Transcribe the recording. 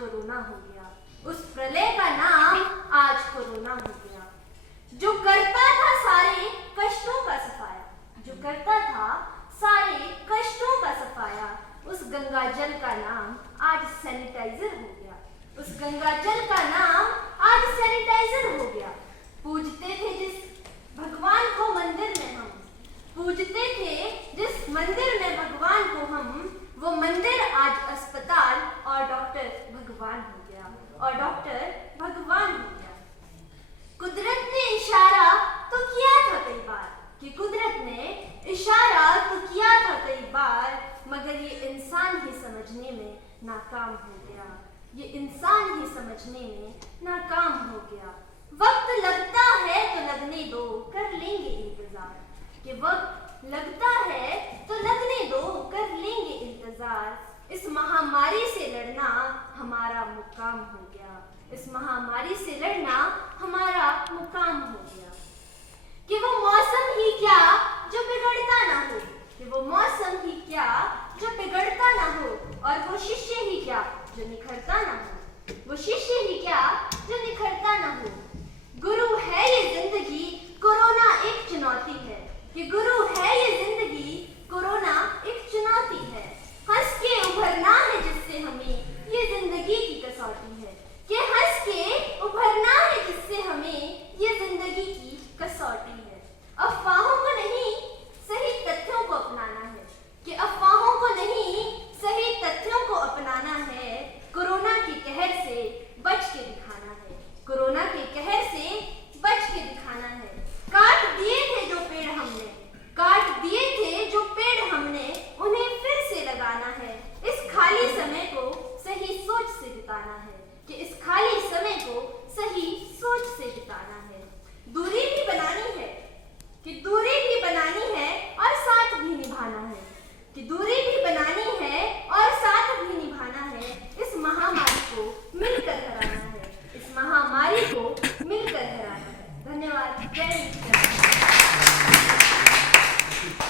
Corona हो गया। उस प्रलय का नाम आज कोरोना हो गया। जो करता था सारे कष्टों का सफाया, जो करता था सारे कष्टों का सफाया, उस गंगा जल का नाम आज सैनिटाइजर हो गया। उस गंगा जल का नाम आज सैनिटाइजर हो गया। पूजते थे जिस भगवान को मंदिर में हम, पूजते थे जिस मंदिर में भगवान को हम, वो मंदिर आज अस्पताल और डॉक्टर भगवान हो गया, और डॉक्टर भगवान हो गया। कुदरत ने इशारा तो किया था कई बार, कि कुदरत ने इशारा तो किया था कई बार, मगर ये इंसान ही समझने में नाकाम हो गया। ये इंसान ही समझने में नाकाम हो गया। वक्त लगता है तो लगने दो, कर लेंगे इंतजार। कि वक्त लगता है तो लगने दो, कर लेंगे इंतजार। इस महामारी से लड़ना हमारा मुकाम हो गया। इस महामारी से लड़ना हमारा मुकाम हो गया। कि वो मौसम ही क्या जो बिगड़ता ना हो, कि वो मौसम ही क्या जो बिगड़ता ना हो, और वो शिष्य ही क्या जो निखरता ना हो, वो शिष्य ही क्या जो निखरता ना हो। गुरु है ये जिंदगी, कोरोना एक चुनौती है। कि गुरु है ये जिंदगी, कोरोना एक चुनौती है। हंस के उभरना है जिससे हमें ये जिंदगी की कसौटी है। कि हंस के उभरना है जिससे हमें ये जिंदगी की कसौटी है। अफवाहों को नहीं सही तथ्यों को अपनाना है। कि अफवाहों को नहीं सही तथ्यों को अपनाना है। कोरोना के कहर से बच के दिखाना है। कोरोना के कहर से बच के दिखाना है। काट दिए थे जो पेड़ हमने, काट दिए थे जो पेड़ हमने, उन्हें फिर से लगाना है। इस खाली समय को सही सोच से बिताना है। कि इस खाली समय को सही सोच से बिताना है। दूरी भी बनानी है, कि दूरी भी बनानी है और साथ भी निभाना है। कि